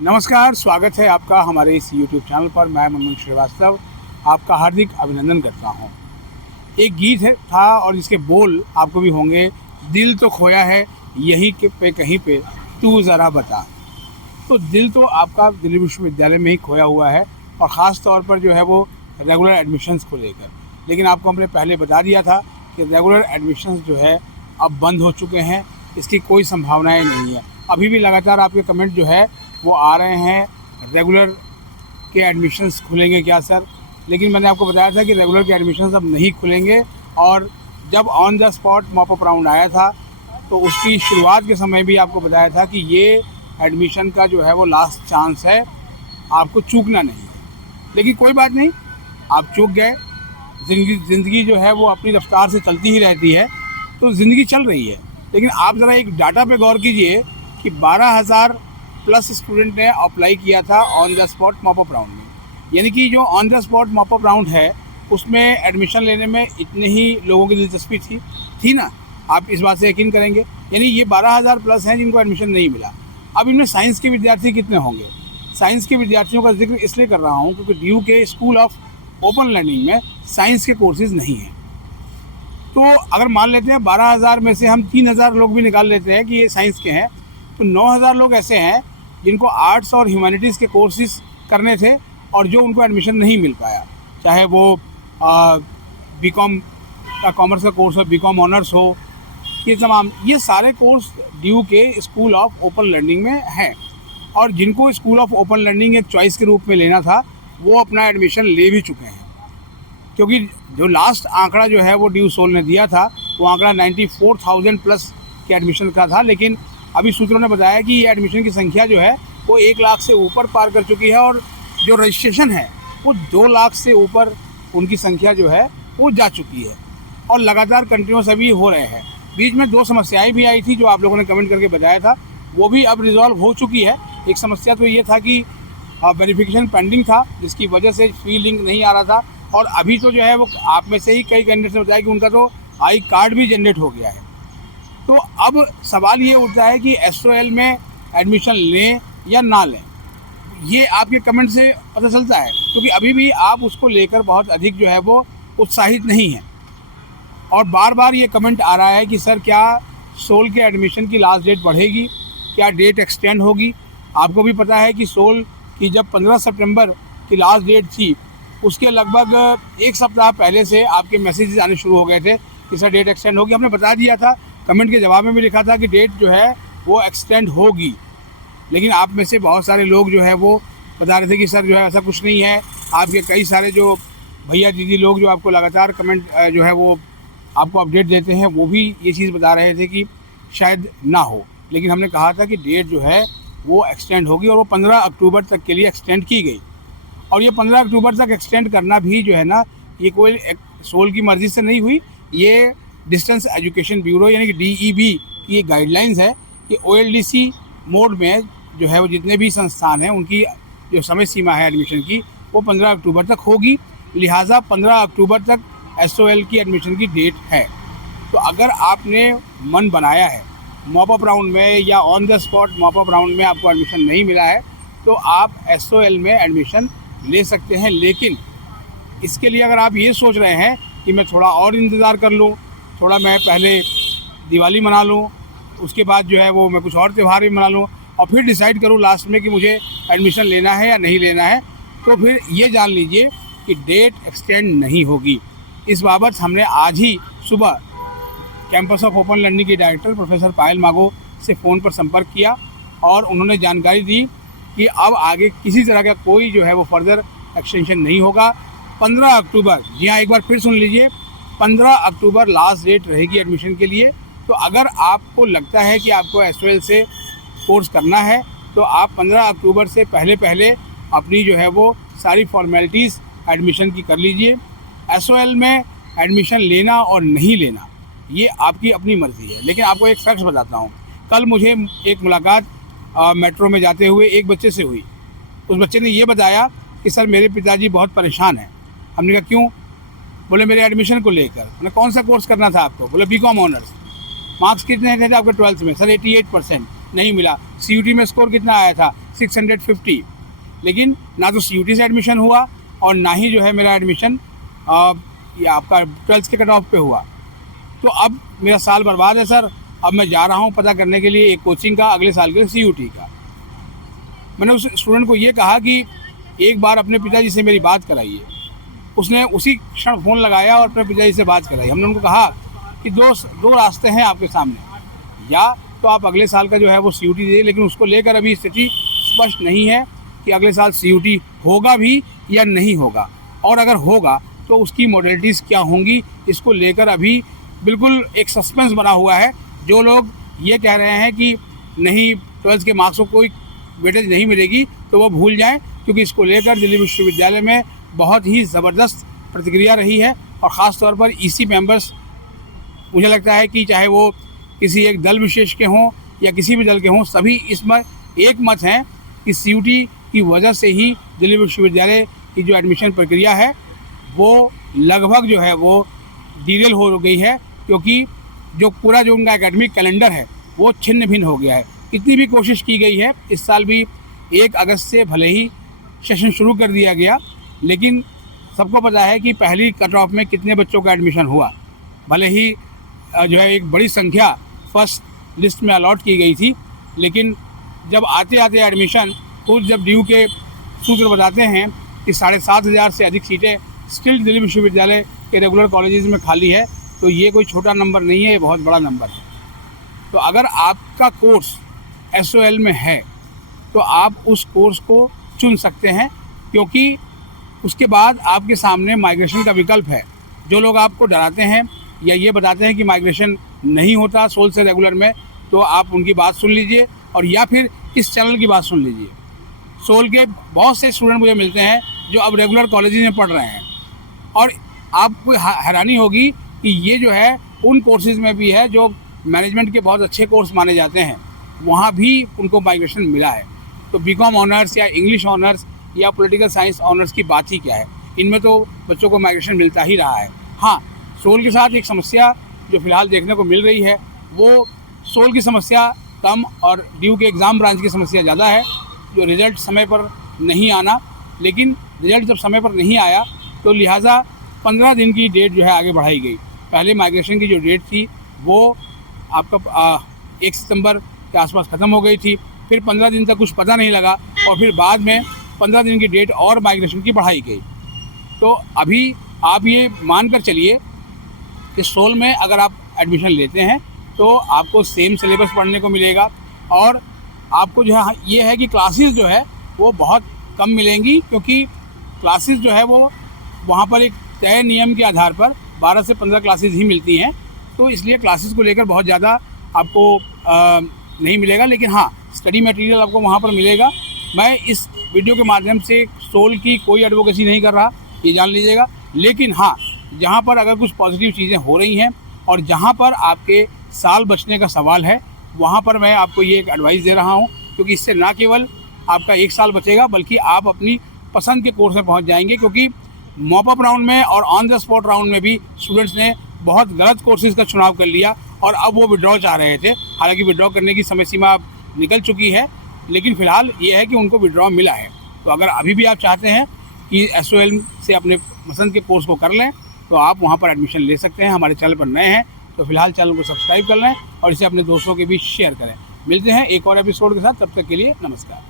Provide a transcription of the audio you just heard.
नमस्कार, स्वागत है आपका हमारे इस YouTube चैनल पर। मैं मनमोहन श्रीवास्तव आपका हार्दिक अभिनंदन करता हूं। एक गीत है था और इसके बोल आपको भी होंगे, दिल तो खोया है यहीं के पे कहीं पे तू ज़रा बता। तो दिल तो आपका दिल्ली विश्वविद्यालय में ही खोया हुआ है और ख़ास तौर पर जो है वो रेगुलर एडमिशन्स को लेकर। लेकिन आपको हमने पहले बता दिया था कि रेगुलर एडमिशन्स जो है अब बंद हो चुके हैं, इसकी कोई संभावनाएं नहीं है। अभी भी लगातार आपके कमेंट जो है वो आ रहे हैं, रेगुलर के एडमिशन्स खुलेंगे क्या सर। लेकिन मैंने आपको बताया था कि रेगुलर के एडमिशन्स अब नहीं खुलेंगे। और जब on the spot mop up round आया था तो उसकी शुरुआत के समय भी आपको बताया था कि ये एडमिशन का जो है वो लास्ट चांस है, आपको चूकना नहीं है। लेकिन कोई बात नहीं, आप चूक गए। ज़िंदगी जो है वो अपनी रफ्तार से चलती ही रहती है, तो ज़िंदगी चल रही है। लेकिन आप ज़रा एक डाटा पे गौर कीजिए कि 12,000 प्लस स्टूडेंट ने अप्लाई किया था on the spot mop up round में। यानी कि जो on the spot mop up round है उसमें एडमिशन लेने में इतने ही लोगों की दिलचस्पी थी ना। आप इस बात से यकीन करेंगे। यानी ये 12,000 प्लस हैं जिनको एडमिशन नहीं मिला। अब इनमें साइंस के विद्यार्थी कितने होंगे? साइंस के विद्यार्थियों का जिक्र इसलिए कर रहा हूँ क्योंकि DU के स्कूल ऑफ ओपन लर्निंग में साइंस के कोर्सेज नहीं हैं। तो अगर मान लेते हैं 12,000 में से हम 3,000 लोग भी निकाल लेते हैं कि ये साइंस के हैं, तो 9,000 लोग ऐसे हैं जिनको आर्ट्स और ह्यूमैनिटीज़ के कोर्सेज करने थे और जो उनको एडमिशन नहीं मिल पाया। चाहे वो बीकॉम का कॉमर्स का कोर्स हो, बीकॉम ऑनर्स हो, ये सारे कोर्स DU के स्कूल ऑफ ओपन लर्निंग में हैं। और जिनको स्कूल ऑफ ओपन लर्निंग एक चॉइस के रूप में लेना था वो अपना एडमिशन ले भी चुके हैं। क्योंकि जो लास्ट आंकड़ा जो है वो DU सोल ने दिया था वो आंकड़ा 94,000 प्लस के एडमिशन का था। लेकिन अभी सूत्रों ने बताया कि ये एडमिशन की संख्या जो है वो 1 लाख से ऊपर पार कर चुकी है और जो रजिस्ट्रेशन है वो 2 लाख से ऊपर उनकी संख्या जो है वो जा चुकी है। और लगातार कंटिन्यूस अभी हो रहे हैं। बीच में 2 समस्याएं भी आई थी जो आप लोगों ने कमेंट करके बताया था, वो भी अब रिजॉल्व हो चुकी है। एक समस्या तो ये था कि वेरिफिकेशन पेंडिंग था जिसकी वजह से फ्री लिंक नहीं आ रहा था। और अभी तो जो है वो आप में से ही कई कैंडिडेट्स ने बताया कि उनका तो आई कार्ड भी जनरेट हो गया है। तो अब सवाल ये उठता है कि SOL में एडमिशन लें या ना लें। ये आपके कमेंट से पता चलता है क्योंकि अभी भी आप उसको लेकर बहुत अधिक जो है वो उत्साहित नहीं है। और बार बार ये कमेंट आ रहा है कि सर क्या सोल के एडमिशन की लास्ट डेट बढ़ेगी, क्या डेट एक्सटेंड होगी। आपको भी पता है कि सोल की जब 15 सितंबर की लास्ट डेट थी उसके लगभग 1 सप्ताह पहले से आपके मैसेजेस आने शुरू हो गए थे कि सर डेट एक्सटेंड होगी। हमने बता दिया था, कमेंट के जवाब में भी लिखा था कि डेट जो है वो एक्सटेंड होगी। लेकिन आप में से बहुत सारे लोग जो है वो बता रहे थे कि सर जो है ऐसा कुछ नहीं है। आपके कई सारे जो भैया दीदी लोग जो आपको लगातार कमेंट जो है वो आपको अपडेट देते हैं वो भी ये चीज़ बता रहे थे कि शायद ना हो। लेकिन हमने कहा था कि डेट जो है वो एक्सटेंड होगी और वो 15 अक्टूबर तक के लिए एक्सटेंड की गई। और ये 15 अक्टूबर तक एक्सटेंड करना भी जो है ना, ये कोई सोल की मर्ज़ी से नहीं हुई। ये डिस्टेंस एजुकेशन ब्यूरो यानी कि DEB की ये गाइडलाइंस है कि OLDC मोड में जो है वो जितने भी संस्थान हैं उनकी जो समय सीमा है एडमिशन की वो 15 अक्टूबर तक होगी। लिहाजा 15 अक्टूबर तक SOL की एडमिशन की डेट है। तो अगर आपने मन बनाया है मॉप अप राउंड में या on the spot mop up round में आपको एडमिशन नहीं मिला है तो आप SOL में एडमिशन ले सकते हैं। लेकिन इसके लिए अगर आप ये सोच रहे हैं कि मैं थोड़ा और इंतज़ार कर लूँ, थोड़ा मैं पहले दिवाली मना लूँ, उसके बाद जो है वो मैं कुछ और त्यौहार भी मना लूँ और फिर डिसाइड करूँ लास्ट में कि मुझे एडमिशन लेना है या नहीं लेना है, तो फिर ये जान लीजिए कि डेट एक्सटेंड नहीं होगी। इस बाबत हमने आज ही सुबह कैंपस ऑफ ओपन लर्निंग के डायरेक्टर प्रोफेसर पायल मागो से फ़ोन पर संपर्क किया और उन्होंने जानकारी दी कि अब आगे किसी तरह का कोई जो है वो फर्दर एक्सटेंशन नहीं होगा। 15 अक्टूबर, जी हाँ, एक बार फिर सुन लीजिए, 15 अक्टूबर लास्ट डेट रहेगी एडमिशन के लिए। तो अगर आपको लगता है कि आपको SOL से कोर्स करना है तो आप 15 अक्टूबर से पहले अपनी जो है वो सारी फॉर्मेलिटीज़ एडमिशन की कर लीजिए। SOL में एडमिशन लेना और नहीं लेना ये आपकी अपनी मर्ज़ी है। लेकिन आपको एक फैक्ट बताता हूँ। कल मुझे एक मुलाकात मेट्रो में जाते हुए एक बच्चे से हुई। उस बच्चे ने ये बताया कि सर मेरे पिताजी बहुत परेशान हैं। हमने कहा क्यों? बोले मेरे एडमिशन को लेकर। मैंने कौन सा कोर्स करना था आपको? बोले बीकॉम ऑनर्स। मार्क्स कितने थे आपके 12th में? सर 88% नहीं मिला। CUT में स्कोर कितना आया था? 650, लेकिन ना तो CUT से एडमिशन हुआ और ना ही जो है मेरा एडमिशन या आपका 12th के कट ऑफ पे हुआ। तो अब मेरा साल बर्बाद है सर। अब मैं जा रहा हूँ पता करने के लिए एक कोचिंग का अगले साल के CUT का। मैंने उस स्टूडेंट को ये कहा कि एक बार अपने पिताजी से मेरी बात कराइए। उसने उसी क्षण फ़ोन लगाया और अपने पिताजी से बात कराई। हमने उनको कहा कि दो रास्ते हैं आपके सामने, या तो आप अगले साल का जो है वो CUT दीजिए, लेकिन उसको लेकर अभी स्थिति स्पष्ट नहीं है कि अगले साल CUT होगा भी या नहीं होगा, और अगर होगा तो उसकी मॉडलिटीज़ क्या होंगी, इसको लेकर अभी बिल्कुल एक सस्पेंस बना हुआ है। जो लोग ये कह रहे हैं कि नहीं 12th के मार्क्स को कोई वेटेज नहीं मिलेगी, तो वो भूल जाएं, क्योंकि इसको लेकर दिल्ली विश्वविद्यालय में बहुत ही ज़बरदस्त प्रतिक्रिया रही है। और ख़ास तौर पर EC मेंबर्स, मुझे लगता है कि चाहे वो किसी एक दल विशेष के हों या किसी भी दल के हों, सभी इसमें एक मत हैं कि CUT की वजह से ही दिल्ली विश्वविद्यालय की जो एडमिशन प्रक्रिया है वो लगभग जो है वो डिरेल हो गई है, क्योंकि जो उनका एकेडमिक कैलेंडर है वो छिन्न भिन्न हो गया है। कितनी भी कोशिश की गई है, इस साल भी 1 अगस्त से भले ही सेशन शुरू कर दिया गया, लेकिन सबको पता है कि पहली कट ऑफ में कितने बच्चों का एडमिशन हुआ। भले ही जो है एक बड़ी संख्या फर्स्ट लिस्ट में अलॉट की गई थी, लेकिन जब आते आते एडमिशन खुद जब DU के सूत्र बताते हैं कि 7,500 से अधिक सीटें स्टिल दिल्ली विश्वविद्यालय के रेगुलर कॉलेजेस में खाली है, तो ये कोई छोटा नंबर नहीं है, ये बहुत बड़ा नंबर है। तो अगर आपका कोर्स SOL में है तो आप उस कोर्स को चुन सकते हैं, क्योंकि उसके बाद आपके सामने माइग्रेशन का विकल्प है। जो लोग आपको डराते हैं या ये बताते हैं कि माइग्रेशन नहीं होता सोल से रेगुलर में, तो आप उनकी बात सुन लीजिए, और या फिर इस चैनल की बात सुन लीजिए। सोल के बहुत से स्टूडेंट मुझे मिलते हैं जो अब रेगुलर कॉलेजेस में पढ़ रहे हैं, और आपको हैरानी होगी कि ये जो है उन कोर्सेज में भी है जो मैनेजमेंट के बहुत अच्छे कोर्स माने जाते हैं, वहाँ भी उनको माइग्रेशन मिला है। तो BCom ऑनर्स या इंग्लिश ऑनर्स या पॉलिटिकल साइंस ऑनर्स की बात ही क्या है, इनमें तो बच्चों को माइग्रेशन मिलता ही रहा है। हाँ, सोल के साथ एक समस्या जो फ़िलहाल देखने को मिल रही है, वो सोल की समस्या कम और DU के एग्ज़ाम ब्रांच की समस्या ज़्यादा है, जो रिज़ल्ट समय पर नहीं आना। लेकिन रिज़ल्ट जब समय पर नहीं आया तो लिहाजा 15 दिन की डेट जो है आगे बढ़ाई गई। पहले माइग्रेशन की जो डेट थी वो आपका 1 सितंबर के आसपास ख़त्म हो गई थी, फिर 15 दिन तक कुछ पता नहीं लगा, और फिर बाद में 15 दिन की डेट और माइग्रेशन की बढ़ाई गई। तो अभी आप ये मानकर चलिए कि सोल में अगर आप एडमिशन लेते हैं तो आपको सेम सिलेबस पढ़ने को मिलेगा, और आपको जो है ये है कि क्लासेस जो है वो बहुत कम मिलेंगी, क्योंकि क्लासेस जो है वो वहाँ पर एक तय नियम के आधार पर 12 से 15 क्लासेस ही मिलती हैं, तो इसलिए क्लासेस को लेकर बहुत ज़्यादा आपको नहीं मिलेगा। लेकिन हाँ, स्टडी मटेरियल आपको वहाँ पर मिलेगा। मैं इस वीडियो के माध्यम से सोल की कोई एडवोकेसी नहीं कर रहा, ये जान लीजिएगा। लेकिन हाँ, जहाँ पर अगर कुछ पॉजिटिव चीज़ें हो रही हैं और जहाँ पर आपके साल बचने का सवाल है, वहाँ पर मैं आपको ये एक एडवाइस दे रहा हूँ, क्योंकि इससे ना केवल आपका 1 साल बचेगा, बल्कि आप अपनी पसंद के कोर्स में पहुँच जाएंगे। क्योंकि मॉपअप राउंड में और ऑन द स्पॉट राउंड में भी स्टूडेंट्स ने बहुत गलत कोर्सेज़ का चुनाव कर लिया, और अब वो विड्रॉ चाह रहे थे। हालांकि विड्रॉ करने की समय सीमा अब निकल चुकी है, लेकिन फ़िलहाल ये है कि उनको विड्रॉ मिला है। तो अगर अभी भी आप चाहते हैं कि SOL से अपने पसंद के कोर्स को कर लें, तो आप वहाँ पर एडमिशन ले सकते हैं। हमारे चैनल पर नए हैं तो फिलहाल चैनल को सब्सक्राइब कर लें और इसे अपने दोस्तों के बीच शेयर करें। मिलते हैं एक और एपिसोड के साथ, तब तक के लिए नमस्कार।